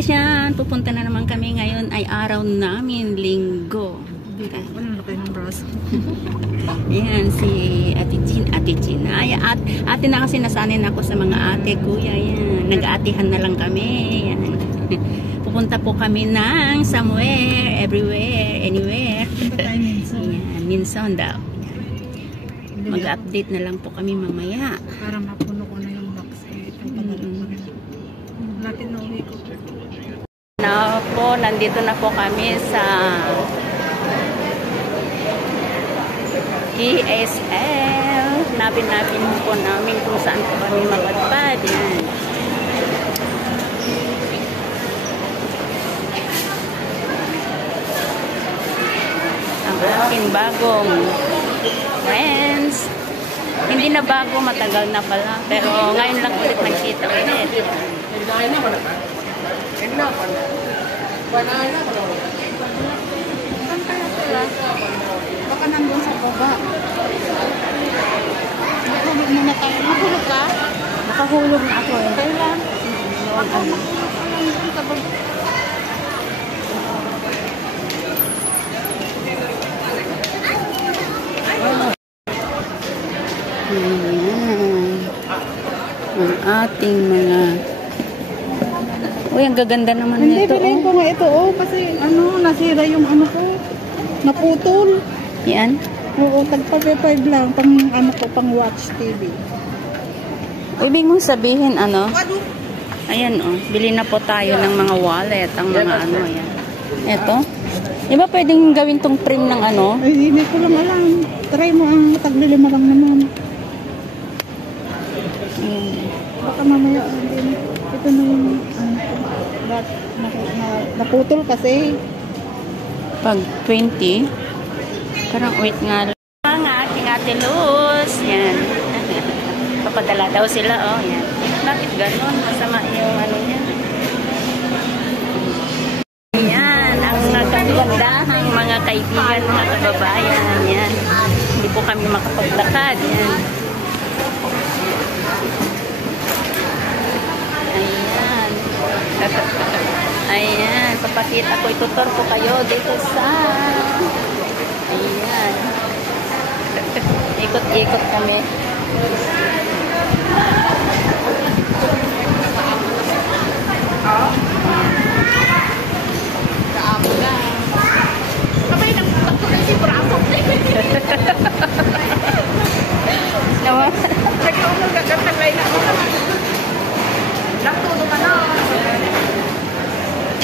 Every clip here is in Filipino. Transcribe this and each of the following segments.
Yes, yan. Pupunta na naman kami ngayon ay araw namin, linggo. Walang laki ng braso. Yan, si Ate Jean. Ay, ate na kasi nasanin ako sa mga ate, kuya. Yan. Nag-aatihan na lang kami. Yan. Pupunta po kami ng somewhere, everywhere, anywhere. Yan, minsan daw. Mag-update na lang po kami mamaya. Para mapuno ko na yung box. Lapit na uwi ko. Na po, nandito na po kami sa ESL. Napin po namin kung saan po kami mapadpad. Yan. Ang aking bagong friends. Hindi na bago, matagal na pala. Pero ngayon lang ulit nagkita ulit. Baka nandun sa baba. Nakahulog muna tayo. Nakahulog ka? Nakahulog na ako eh. Kailan? Ang ating mga... Uy, ang gaganda naman hindi, nito. bilhin ko nga ito. Kasi nasira yung ano ko. Naputol. Yan. Oo, tagpa-5 lang. Pang watch TV. Ibig mong sabihin, ano? Ayan, bili na po tayo ng mga wallet. Ang mga ano, yan. Ito. Di ba pwedeng gawin tong frame ng ano? Ay, hindi ko lang alam. Try mo ang taglilima lang naman. Baka mamaya, ito na yung naputol kasi. Pag 20, parang wait nga lang. Ang ating Ate Luz. Yan. Papadala daw sila, yan. Bakit ganon? Masama yung ano niya. Yan. Ang kagandahang mga kaibigan, mga kababayan. Yan. Hindi po kami makapaglakad. Yan. Ayan. Ayan. Papakita ko, itutur ko kayo dito sa... Ayan. Ikot-ikot kami.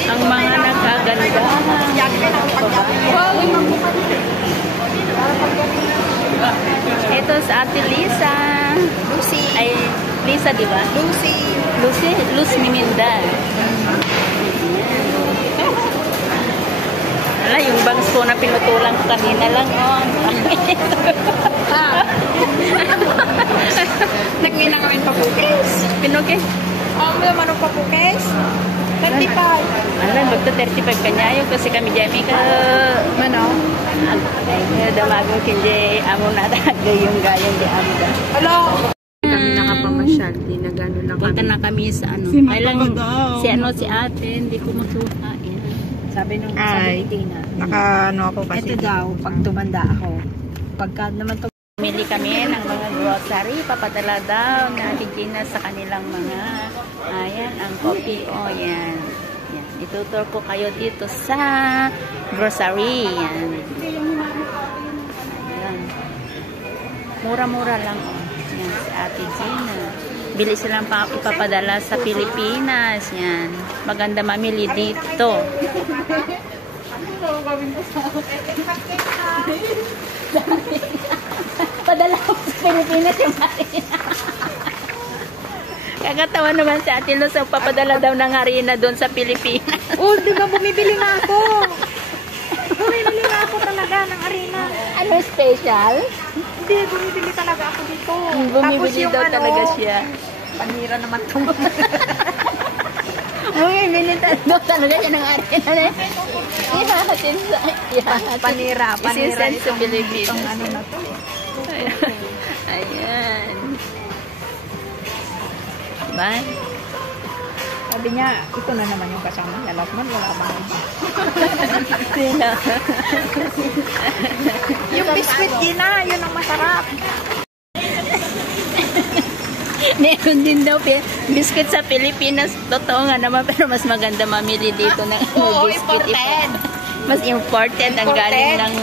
Ang mga nagaganda. Ito sa Ate Lisa. Lucy. Ay, Lisa, di ba? Luz Miminda. Wala, yung bangs ko na pinutulang ko kanina lang, Nagmina kami papukis. Pinuki? May manong papukis. 35. Alam, magto-35 kanyayo kasi kami Jemmy ka... Mano? Ay, damagong kinje amo na gayong gayong di amo da. Hello! Kami nakapamasyal. Di na gano'n lang Punta kami. na kami sa ano. Si Kailang Mapagadaw. si ate, hindi ko makuha. Yan. Sabi nung Ay, sabi ni Tina, Naka ako kasi. ito daw, pag tumanda ako, pagka naman to, Pumili kami ng mga grocery, papadala daw na Regina sa kanilang mga, ayan, ang coffee, yan. Yan. Itutur ko kayo dito sa grocery, yan. Ayan. Mura-mura lang, yan, si Ate Gina. Bili silang ipapadala sa Pilipinas, yan. Maganda mamili dito. Padala ko sa Pilipinas yung harina. Kagatawa naman si Ate Luz, papadala daw ng harina doon sa Pilipinas. Di ba bumibili na ako? Bumibili na ako talaga ng harina. Ano special? Hindi, bumibili talaga ako dito. Bumibili daw talaga siya. Panira naman ito. Bumibili daw talaga siya ng harina. Panira Isisend sa itong Pilipinas. ano na to. Ayan. Ba? Sabi niya, ito na naman yung kasama niya. Last month, wala bang iba. Sino? Yung biscuit, Gina, yun ang masarap. Meron din daw biscuit sa Pilipinas. Totoo nga naman, pero mas maganda mamili dito ng Oo, biscuit. imported. Mas imported ang galing ng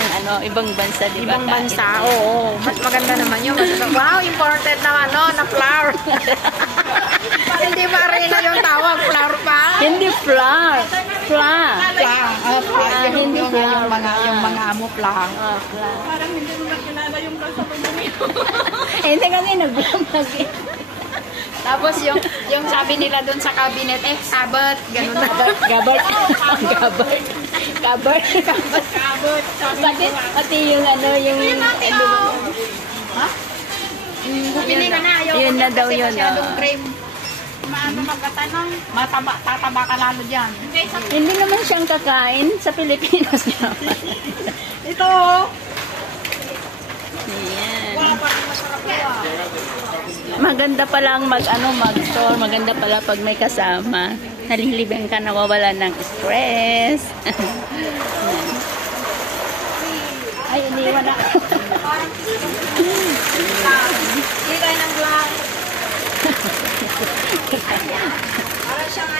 ibang bansa, di ba? Ibang bansa, oo. Mas maganda naman yun. Wow, imported naman, no? Na flour. Hindi ba arena yung tawag? Flour pa? Hindi flour. Flour. Hindi hindi yung mga amo flour. Flour. Parang hindi mo nakilala yung basa mo dito. Hindi kasi nag-vlog. Tapos yung sabi nila doon sa cabinet, sabat, ganun na. Gabert. Gabert. Pati yung yung... Ha? Bumili ka na, ayaw Yun ko na daw kasi yun, masyadong oh. cream. Maano magkatanong, tataba ka lalo dyan. Hindi naman siyang kakain sa Pilipinas naman. Ito, Ayan. wala pa rin masarap ko. Maganda pala ang mag-store. Maganda pala pag may kasama. Nalilibang ka, nawawala ng stress. Ay, iniwan ako. Hindi kayo ng vlog. Para siyang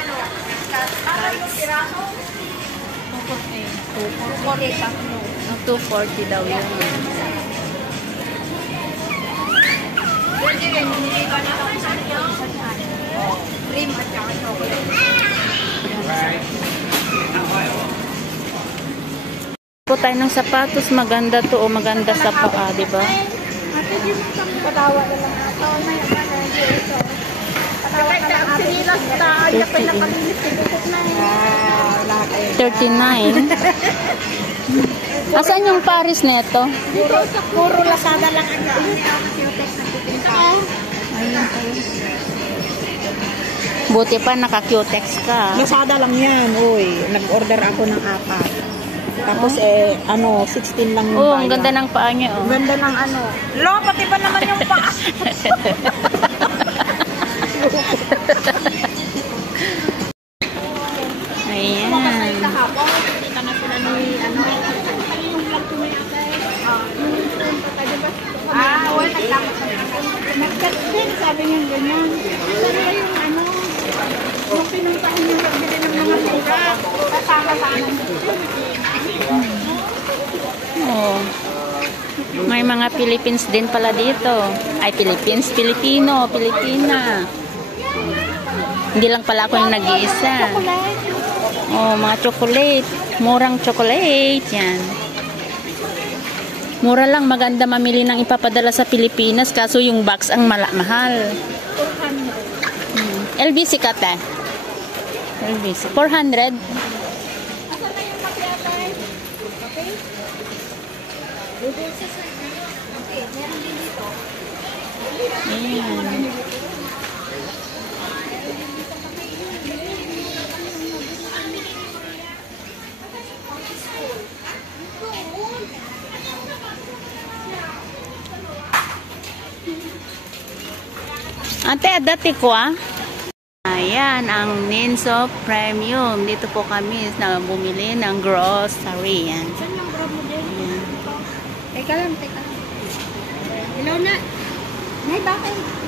parang yung piraso. 240 daw yun. Hindi rin, hindi ka na ako sa cream at saka chocolate. Po tayo ng sapatos, maganda to o maganda sa paa, di ba? Ate, di mo kang patawa na lang ato. May ito. Patawa ka lang ate. Sinilas na. Ay, pa nakalinis. Tigukot na Wala kayo. 39. Asan yung Paris neto? Puro Lazada lang ang Buti pa naka-cutex ka. Lazada lang yan, uy. Nag-order ako ng 4. Tapos 16 lang yung Oh, ang bayad. ganda ng paa niya, oh. Ganda ng Lo, pati ba naman yung paa? Ayan. Kahapon, hindi ka na sila ni wala Nag-cut din, sabi niya ganyan. Pero yung yung pinuntahin yung nagbili ng mga sura, kasama sa anong Oh. May mga Philippines din pala dito. Ay, Filipino, Pilipina. Hindi lang pala ako yung nag-iisa. Oh, mga chocolate. Murang chocolate. Yan. Mura lang, maganda mamili ng ipapadala sa Pilipinas. Kaso yung box ang mahal. LBC ka, te? LBC. 400? Ayan. Ate, dati ko Ayan, ang Ninso Premium. Dito po kami na bumili ng grocery. Yan. Saan yung grab mo din? Teka lang. Hello na. Nay, bakit?